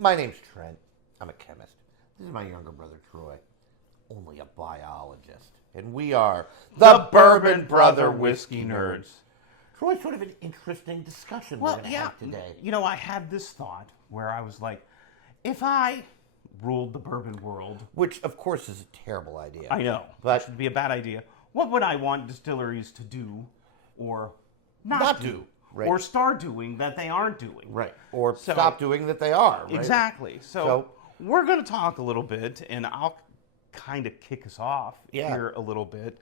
My name's Trent. I'm a chemist. This is my younger brother, Troy. Only a biologist. And we are The Bourbon Brother Whiskey Nerds. Troy, sort of an interesting discussion we're going to have today. You know, I had this thought where I was like, if I ruled the bourbon world... Which, of course, is a terrible idea. I know. But it should be a bad idea. What would I want distilleries to do or not do? Right. Or start doing that they aren't doing. Right. Or stop doing that they are. Right? Exactly. So we're going to talk a little bit, and I'll kind of kick us off here a little bit,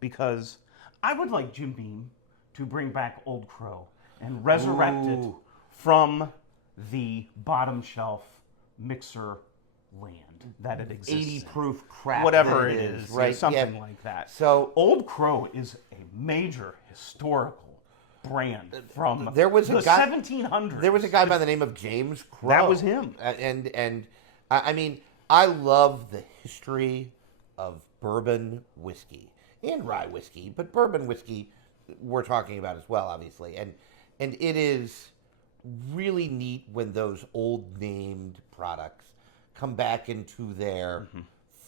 because I would like Jim Beam to bring back Old Crow and resurrect it from the bottom shelf mixer land that it exists 80 in. proof crap. Whatever it is, right? something like that. So Old Crow is a major historical brand from there was the a guy, 1700s. There was a guy by the name of James Crow. That was him. And I mean, I love the history of bourbon whiskey and rye whiskey, but bourbon whiskey we're talking about as well, obviously. And it is really neat when those old named products come back into their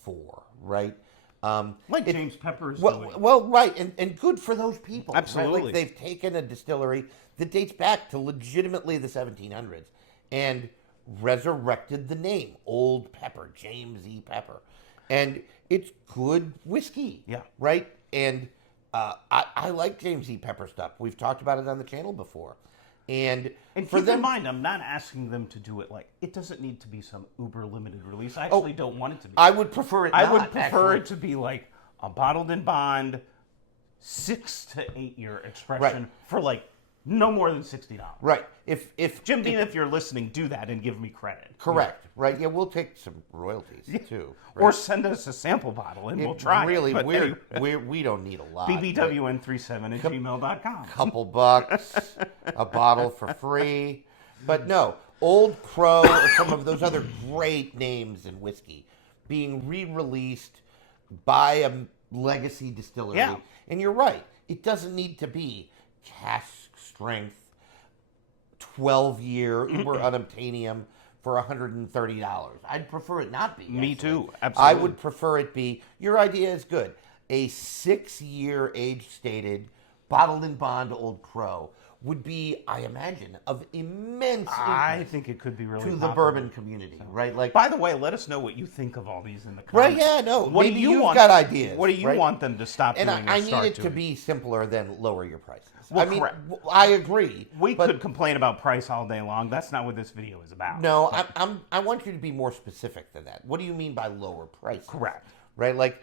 fore, right? Like James Pepper's doing. Well, right, and good for those people. Absolutely. Right? Like they've taken a distillery that dates back to legitimately the 1700s and resurrected the name, Old Pepper, James E. Pepper. And it's good whiskey. Yeah. Right? And I like James E. Pepper stuff. We've talked about it on the channel before. And for keep in mind, I'm not asking them to do it like, it doesn't need to be some uber limited release. I actually don't want it to be. I would prefer it I would prefer it to be like a bottled in bond 6 to 8 year expression for like no more than $60. Right. If Jim Beam, if you're listening, do that and give me credit. Correct. Yeah. Right. Yeah, we'll take some royalties too. Right? Or send us a sample bottle and we'll try. Really, it. we don't need a lot. BBWN37@gmail.com. Couple bucks, a bottle for free. But no, Old Crow or some of those other great names in whiskey being re-released by a legacy distillery. Yeah. And you're right. It doesn't need to be cask strength 12-year uber unobtainium for $130. I'd prefer it not be. Me too. Absolutely. I would prefer it be, your idea is good, a 6-year age stated bottled in bond Old Crow would be, I imagine, of immense interest. I think it could be really to popular. the bourbon community, right? Like, by the way, let us know what you think of all these in the comments. Right? Yeah, no. What maybe do you you've want? Got ideas. What do you want them to stop and doing? I or need start it to doing? be simpler than lower your prices. Well, I mean, correct. I agree. We could complain about price all day long. That's not what this video is about. No, I want you to be more specific than that. What do you mean by lower prices? Correct. Right? Like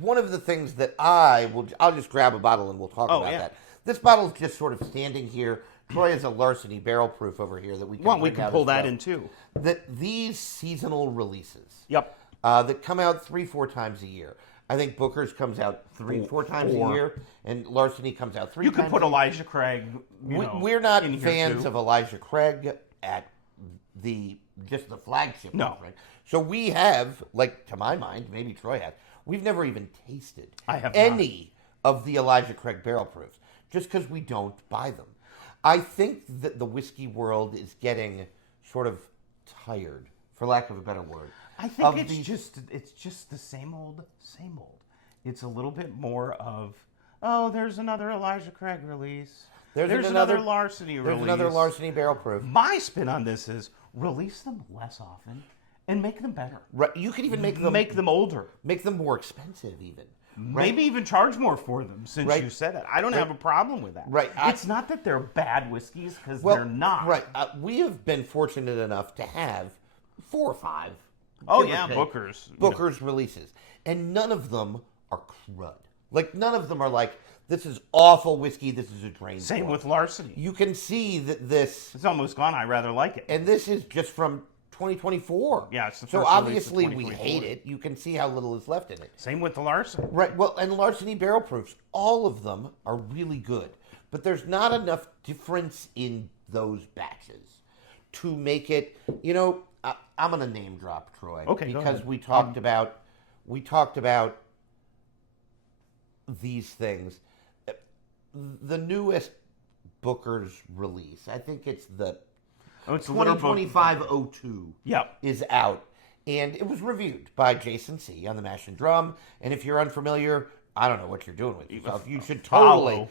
one of the things that I'll just grab a bottle and we'll talk about that. This bottle is just sort of standing here. Troy has a Larceny barrel proof over here that we can we can pull that in too. That these seasonal releases. Yep. That come out 3-4 times a year. I think Booker's comes out 3-4 times a year, and Larceny comes out 3 times. You could put Elijah Craig. We're not fans of Elijah Craig at just the flagship. No. Right? So we have, like to my mind, maybe Troy has. We've never even tasted any of the Elijah Craig barrel proofs, just because we don't buy them. I think that the whiskey world is getting sort of tired, for lack of a better word. I think it's just the same old, same old. It's a little bit more of, there's another Elijah Craig release. There's another Larceny release. There's another Larceny barrel proof. My spin on this is release them less often and make them better. Right. You could even make them older. Make them more expensive even. Right? Maybe even charge more for them, since you said it. I don't have a problem with that. Right. It's not that they're bad whiskeys, because they're not. Right. We have been fortunate enough to have 4 or 5. Booker's releases. And none of them are crud. Like, none of them are like, this is awful whiskey, this is a drain. Same with Larceny. You can see that this... It's almost gone, I rather like it. And this is just from 2024. Yeah, it's the first So release of obviously we 2024. hate it. You can see how little is left in it. Same with the Larceny. Right. Well, and Larceny barrel proofs, all of them are really good. But there's not enough difference in those batches to make it, I'm going to name drop Troy. Okay, because we talked about these things. The newest Booker's release, I think it's the Oh, it's a litter book. 2025-02 Yep. is out. And it was reviewed by Jason C. on the Mash and Drum. And if you're unfamiliar, I don't know what you're doing with yourself. You should totally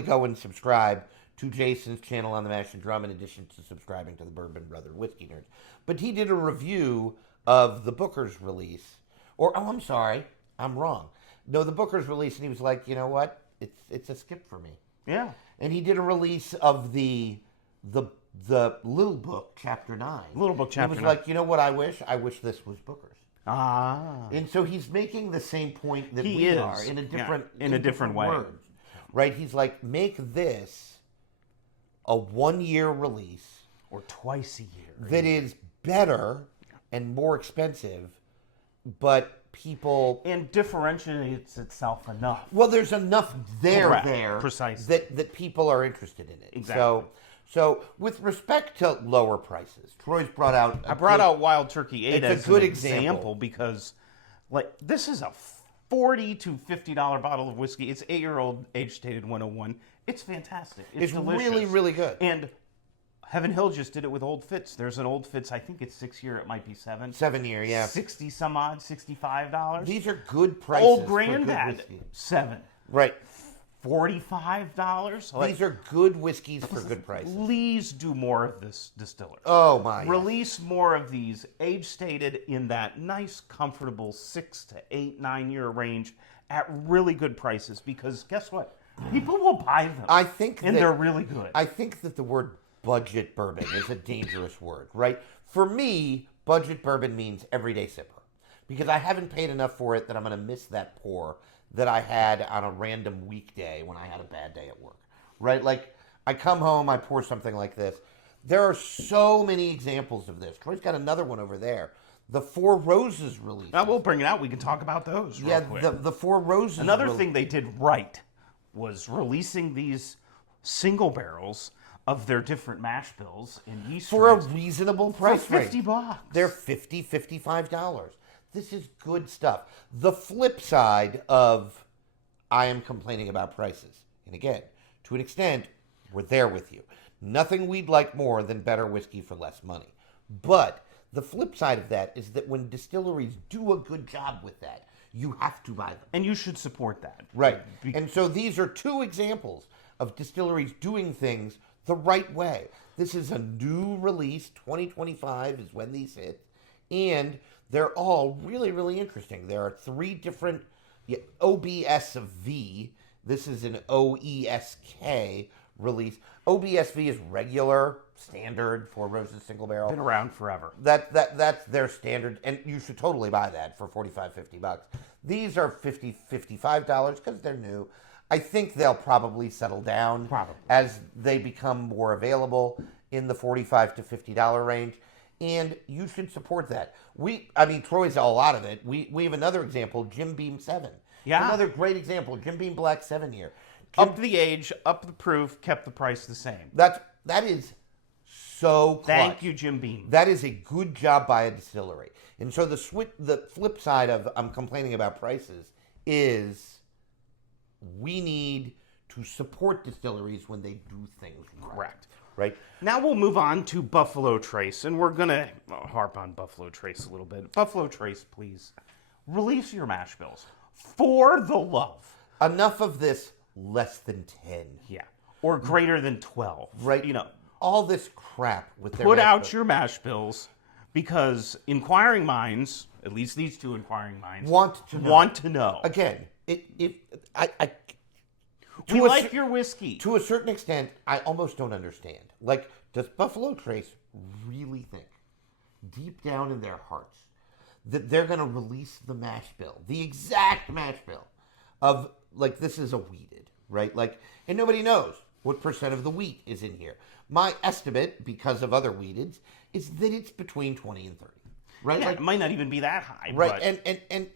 go and subscribe to Jason's channel on the Mash and Drum in addition to subscribing to the Bourbon Brother Whiskey Nerds. But he did a review of the Booker's release. I'm sorry, I'm wrong. No, the Booker's release, and he was like, you know what? It's a skip for me. Yeah. And he did a release of the Little Book, Chapter 9. Little Book, Chapter 9. He was like, you know what I wish? I wish this was Booker's. Ah. And so he's making the same point that He are in a different way. words, right? He's like, make this a 1-year release. Or twice a year. That is better and more expensive, but people... And differentiates itself enough. Well, there's enough there Precisely. that people are interested in it. Exactly. So with respect to lower prices, Troy's brought out... I brought out Wild Turkey 8 as a good an example because, like, this is a $40 to $50 bottle of whiskey. It's 8-year-old, age-stated 101. It's fantastic. It's delicious. Really, really good. And Heaven Hill just did it with Old Fitz. There's an Old Fitz, I think it's 6-year, it might be 7. 7-year, yeah. 60 some odd, $65. These are good prices. Old for Granddad, good whiskey. 7. Right. $45. Like, these are good whiskeys for good prices. Please do more of this, distiller. Oh my! Release more of these, age stated in that nice, comfortable 6 to 8, 9-year range at really good prices. Because guess what? People will buy them. I think, and they're really good. I think that the word budget bourbon is a dangerous word, right? For me, budget bourbon means everyday sipper, because I haven't paid enough for it that I'm going to miss that pour that I had on a random weekday when I had a bad day at work, right? Like, I come home, I pour something like this. There are so many examples of this. Troy's got another one over there. The Four Roses release. Now we'll bring it out. We can talk about those real quick. The Four Roses. Another thing they did right was releasing these single barrels of their different mash bills in yeast for strains a reasonable price for $50. They're $50, $55. This is good stuff. The flip side of I am complaining about prices. And again, to an extent, we're there with you. Nothing we'd like more than better whiskey for less money. But the flip side of that is that when distilleries do a good job with that, you have to buy them. And you should support that. Right. And so these are two examples of distilleries doing things the right way. This is a new release. 2025 is when these hit. And they're all really, really interesting. There are 3 different OBSV. This is an OESK release. OBSV is regular, standard Four Roses single barrel. Been around forever. That's their standard, and you should totally buy that for $45-50. These are $50-55 because they're new. I think they'll probably settle down as they become more available in the $45 to $50 range. And you should support that. Troy's a lot of it. We have another example, Jim Beam 7. Yeah. Another great example, Jim Beam Black 7-year. Up the age, up the proof, kept the price the same. That is so clutch. Thank you, Jim Beam. That is a good job by a distillery. And so the flip side of I'm complaining about prices is we need to support distilleries when they do things right. Correct. Right? Now we'll move on to Buffalo Trace, and we're going to harp on Buffalo Trace a little bit. Buffalo Trace, please, release your mash bills. For the love. Enough of this less than 10. Yeah. Or greater than 12. Right. All this crap with their put out your mash bills, because inquiring minds, at least these 2 inquiring minds, want to know. Again, we like your whiskey. To a certain extent, I almost don't understand. Like, does Buffalo Trace really think, deep down in their hearts, that they're going to release the mash bill, the exact mash bill of, like, this is a wheated, right? Like, and nobody knows what percent of the wheat is in here. My estimate, because of other wheateds, is that it's between 20 and 30. Right? Yeah, like, it might not even be that high. Right, but... and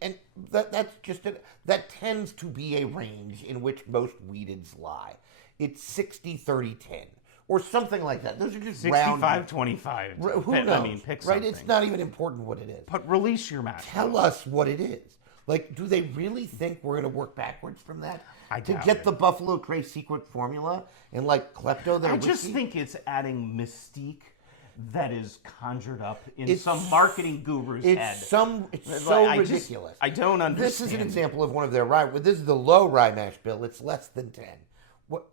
that's just that tends to be a range in which most wheateds lie. It's 60-30-10 or something like that. Those are just 65-25. Who knows? Pick something. Right? It's not even important what it is. But release your mash. Tell us what it is. Like, do they really think we're going to work backwards from that? to doubt get it. the Buffalo Trace secret formula and like klepto their I whiskey? just think it's adding mystique that is conjured up in some marketing guru's head. It's so ridiculous. I don't understand. This is an example of one of their rye. This is the low rye mash bill. It's less than 10. What?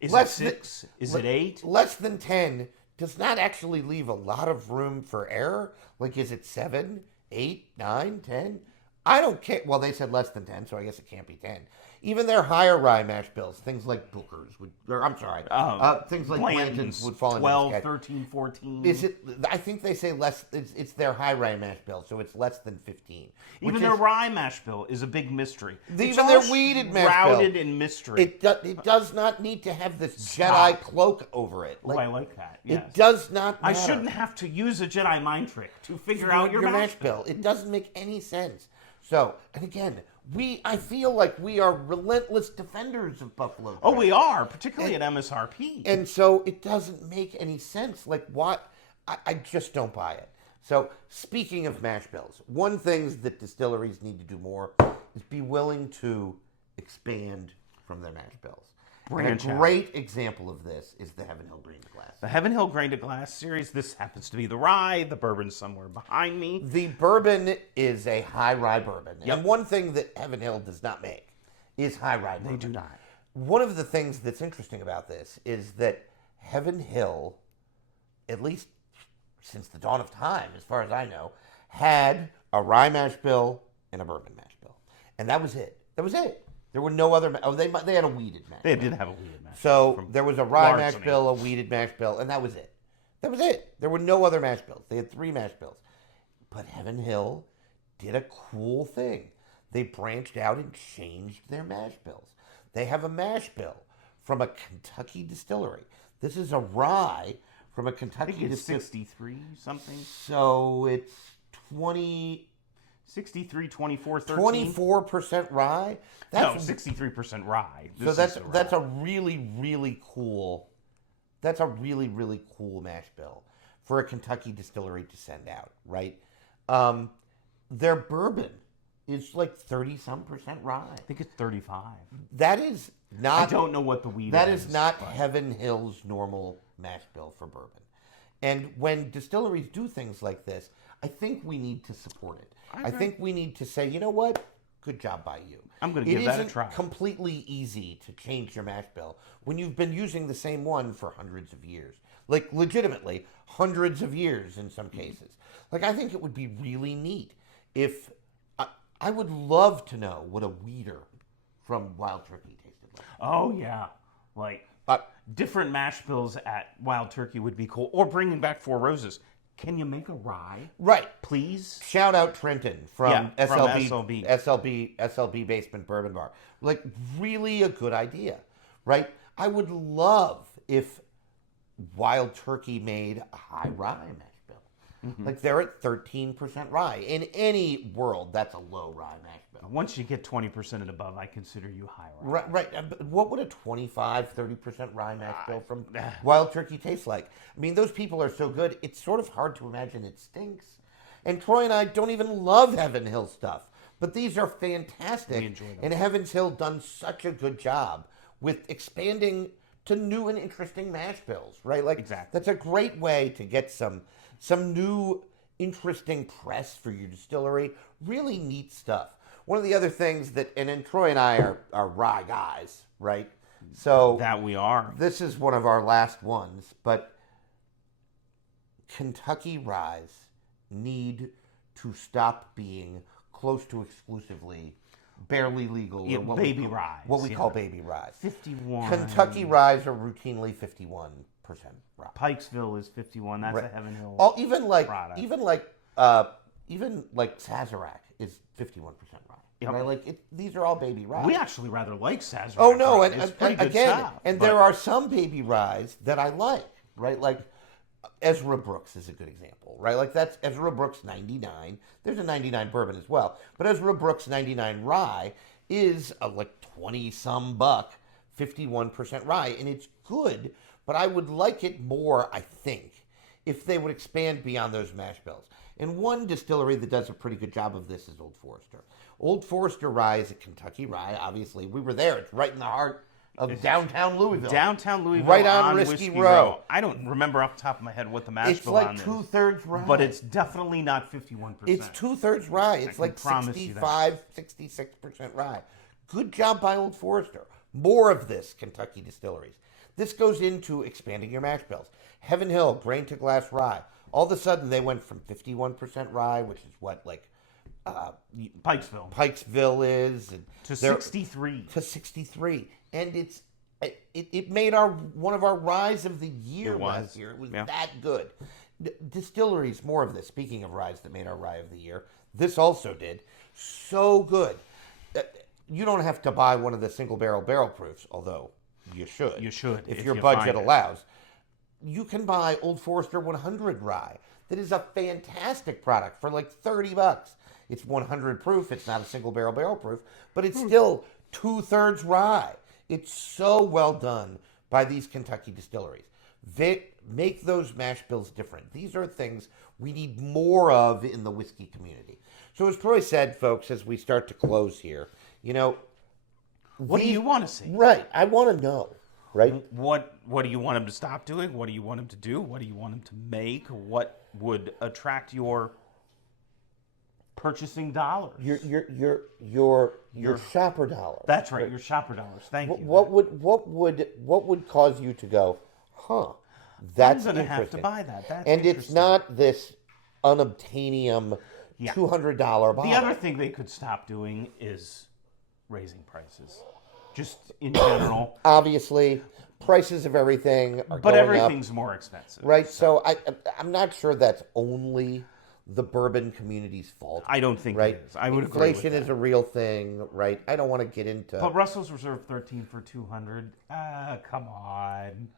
Is it 6? Is it 8? Less than 10 does not actually leave a lot of room for error. Like, is it 7, 8, 9, 10? I don't care. Well, they said less than 10, so I guess it can't be 10. Even their higher rye mash bills, things like Booker's would, or I'm sorry, things like Blanton's would fall 12, into 13, 14. Is it? I think they say less. It's their high rye mash bill, so it's less than 15. Even their rye mash bill is a big mystery. Even their weeded mash bill, shrouded in mystery. It does not need to have this Jedi cloak over it. Like, I like that. Yes. It does not matter. I shouldn't have to use a Jedi mind trick to figure out your mash bill. It doesn't make any sense. So, and again, I feel like we are relentless defenders of Buffalo Trace. Oh, we are, particularly at MSRP. And so it doesn't make any sense. Like, what? I just don't buy it. So, speaking of mash bills, one thing that distilleries need to do more is be willing to expand from their mash bills. And a great example of this is the Heaven Hill Grain to Glass. The Heaven Hill Grain to Glass series. This happens to be the rye. The bourbon's somewhere behind me. The bourbon is a high rye bourbon. Yep. And one thing that Heaven Hill does not make is high rye bourbon. They do not. One of the things that's interesting about this is that Heaven Hill, at least since the dawn of time, as far as I know, had a rye mash bill and a bourbon mash bill. And that was it. That was it. There were no other. They had a weeded mash. They did have a weeded mash. So there was a rye mash bill, a weeded mash bill, and that was it. That was it. There were no other mash bills. They had 3 mash bills. But Heaven Hill did a cool thing. They branched out and changed their mash bills. They have a mash bill from a Kentucky distillery. This is a rye from a Kentucky distillery. It's 63 something. So it's 20. 63, 24, 13. 24% rye? That's 63% rye. So that's a really, really cool. That's a really, really cool mash bill for a Kentucky distillery to send out, right? Their bourbon is like 30-some% rye. I think it's 35. That is not. I don't know what the weed is. That is not Heaven Hill's normal mash bill for bourbon. And when distilleries do things like this, I think we need to support it. I think we need to say, you know what? Good job by you. I'm going to give that a try. It isn't completely easy to change your mash bill when you've been using the same one for hundreds of years. Like, legitimately, hundreds of years in some cases. Like, I think it would be really neat if... I would love to know what a weeder from Wild Turkey tasted like. Oh, yeah. Like, different mash bills at Wild Turkey would be cool. Or bringing back Four Roses. Can you make a rye? Right. Please? Shout out Trenton from SLB. SLB Basement Bourbon Bar. Like, really a good idea, right? I would love if Wild Turkey made a high rye mash bill. Mm-hmm. Like, they're at 13% rye. In any world, that's a low rye mash bill. Once you get 20% and above, I consider you high rye. Right. What would a 25-30% rye mash bill from Wild Turkey taste like? I mean, those people are so good, it's sort of hard to imagine it stinks. And Troy and I don't even love Heaven Hill stuff, but these are fantastic. We enjoy them. And Heaven's Hill done such a good job with expanding to new and interesting mash bills, right? Like, exactly. That's a great way to get some new interesting press for your distillery. Really neat stuff. One of the other things that, and then Troy and I are rye guys, right? So that we are. This is one of our last ones, but Kentucky ryes need to stop being close to exclusively barely legal. Yeah, baby ryes. What we call baby ryes. 51. Kentucky ryes are routinely 51% rye. Pikesville is 51. That's a Heaven Hill. Even like Sazerac is 51% rye. Yep. Right? Like these are all baby ryes. We actually rather like Sazerac. Oh no, and there are some baby ryes that I like, right? Like Ezra Brooks is a good example, right? Like that's Ezra Brooks 99. There's a 99 bourbon as well, but Ezra Brooks 99 rye is a like 20-some buck, 51% rye, and it's good. But I would like it more, I think, if they would expand beyond those mash bills. And one distillery that does a pretty good job of this is Old Forester. Old Forester Rye is a Kentucky rye, obviously. We were there. It's right in the heart of downtown Louisville. Downtown Louisville, right on Whiskey Row. I don't remember off the top of my head what the mash bill like on is. It's like 2/3 rye. But it's definitely not 51%. It's 2/3 rye. It's like 65, 66% rye. Good job by Old Forester. More of this, Kentucky Distilleries. This goes into expanding your mash bills. Heaven Hill, grain to glass rye. All of a sudden, they went from 51% rye, which is what, like, Pikesville is, and to 63. To 63. And it made one of our ryes of the year last year. It was that good. Distilleries, more of this. Speaking of ryes that made our rye of the year, this also did. So good. You don't have to buy one of the single barrel proofs, although you should. You should. If your budget allows. You can buy Old Forester 100 rye. That is a fantastic product for like $30. It's 100 proof. It's not a single barrel proof, but it's still 2/3 rye. It's so well done by these Kentucky distilleries. They make those mash bills different. These are things we need more of in the whiskey community. So as Troy said, folks, as we start to close here, what do you want to see? Right. I want to know. Right. What do you want them to stop doing? What do you want them to do? What do you want them to make? What would attract your purchasing dollars? Your shopper dollars. That's right. Your shopper dollars. Thank you. What would cause you to go, huh? That's I'm going interesting. to have to buy that. That's and it's not this unobtainium $200 bottle. The other thing they could stop doing is raising prices. Just in general. Obviously, prices of everything are but going everything's up, more expensive. right? So I'm not sure that's only the bourbon community's fault. I don't think right? it is. I would Inflation agree with that. is a real thing, right? I don't want to get into. But Russell's Reserve 13 for $200. Come on.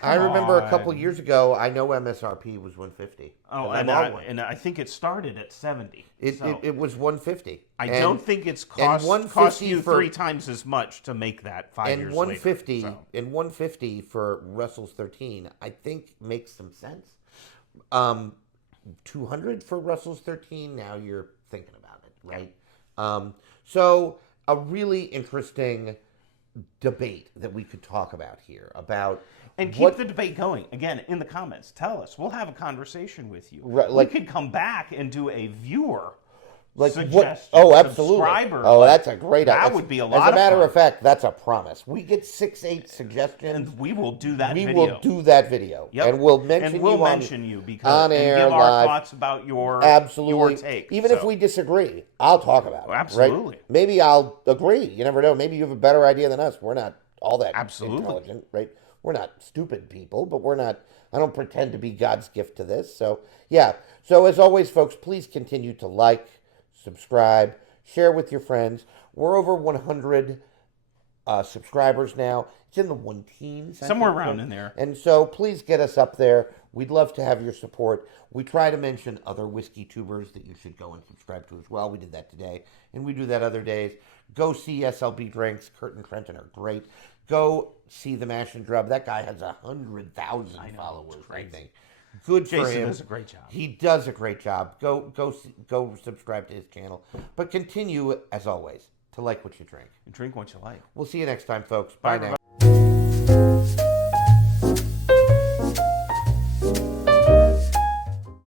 I remember a couple years ago. I know MSRP was $150. Oh, and I think it started at $70. It was $150. I don't think it's cost you 3 times as much to make that 5 years later. And $150 for Russell's 13, I think makes some sense. $200 for Russell's 13. Now you're thinking about it, right? So a really interesting debate that we could talk about here about. And keep the debate going. Again, in the comments, tell us. We'll have a conversation with you. Right, we could come back and do a viewer suggestion. Absolutely. Subscriber. That's a great idea. That would be a lot of fun. As a matter of fact, that's a promise. We get 6-8 suggestions. And we will do that video. We will do that video. Yep. And we'll mention you because on air, give our live. thoughts about your take. Even if we disagree, I'll talk about it. Absolutely. Right? Maybe I'll agree. You never know. Maybe you have a better idea than us. We're not all that intelligent, right? We're not stupid people, but I don't pretend to be God's gift to this. So, yeah. So, as always, folks, please continue to like, subscribe, share with your friends. We're over 100 subscribers now. It's in the 1-teens. Somewhere around in there. And so, please get us up there. We'd love to have your support. We try to mention other whiskey tubers that you should go and subscribe to as well. We did that today, and we do that other days. Go see SLB Drinks. Kurt and Trenton are great. Go see the Mash and Drub. That guy has 100,000 followers, I think. Good for him. Jason does a great job. He does a great job. Go subscribe to his channel. But continue, as always, to like what you drink. And drink what you like. We'll see you next time, folks. Bye now.